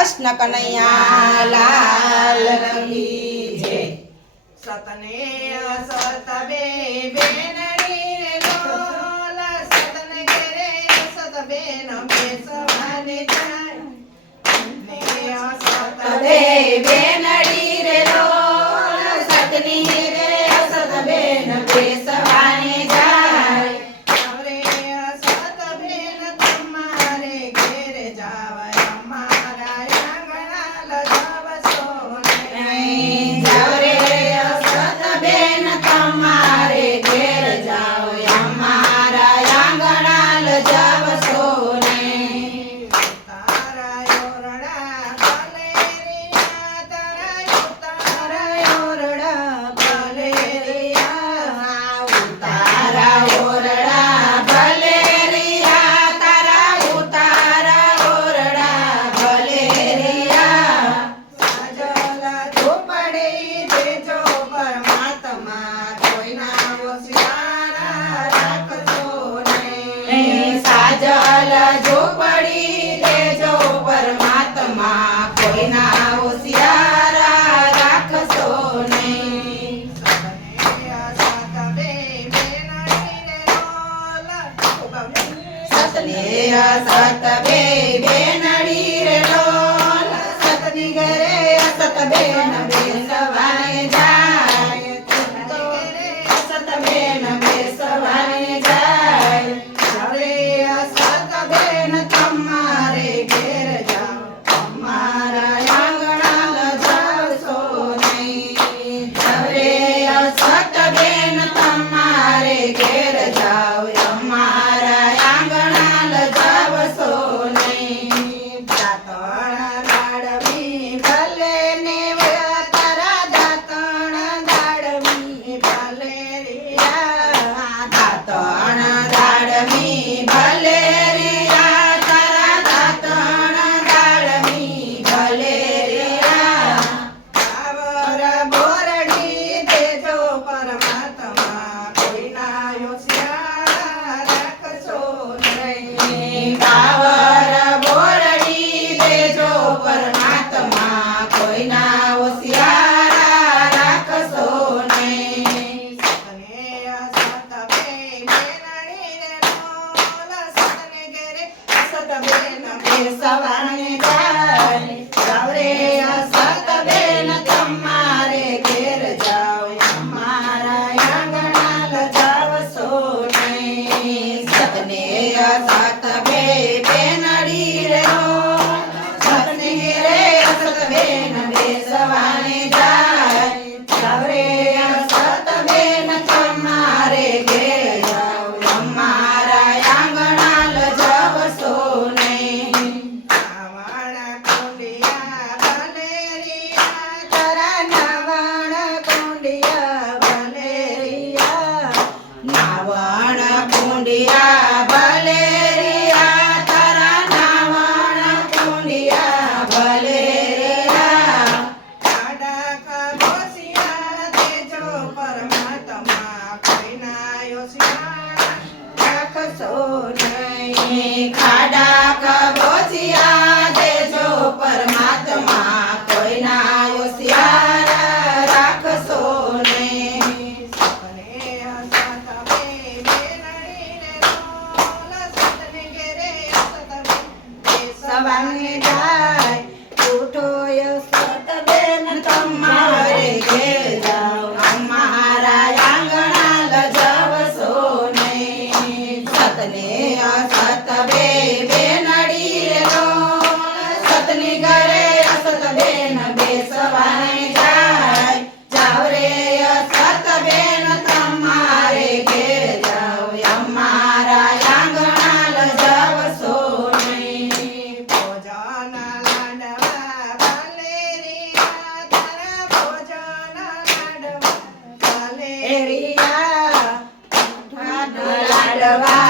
કૃષ્ણ કનૈયા લાલ સતને સત બે બેન સતન કરે સત બેન બેસવાને જાય સત બે બેન Aleluia. મેળવા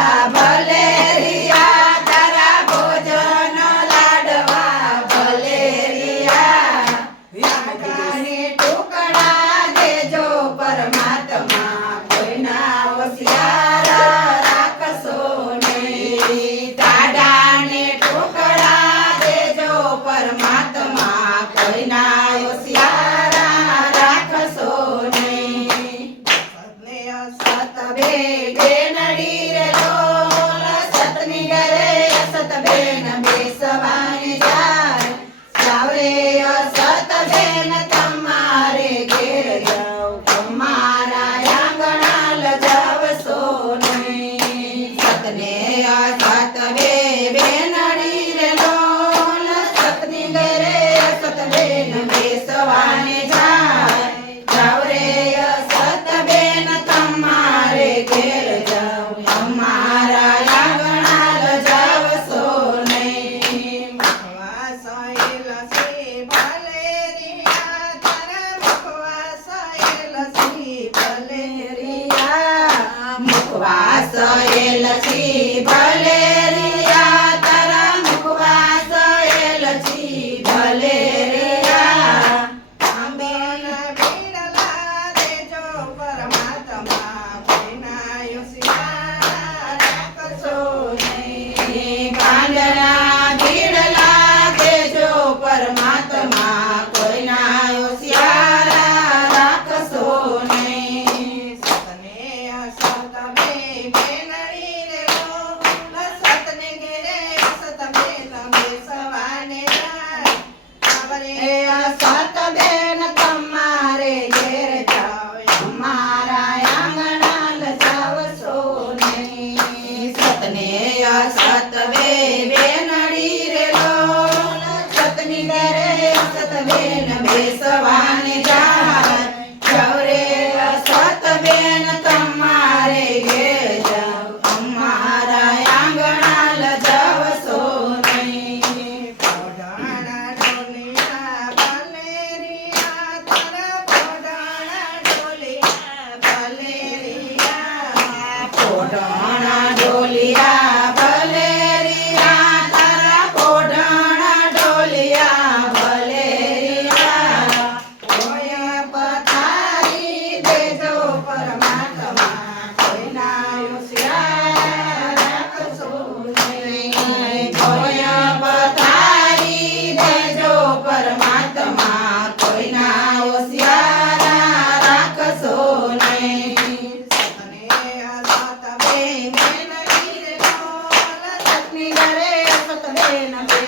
સતને આ સાત બે બે નડી રે લોલ, સતની ગરે સત બેન બેસવાને ઘેર જાવ અમારા સતવે બેનડી રેલો સતમી કરે સતવે ન બેસવાને જા.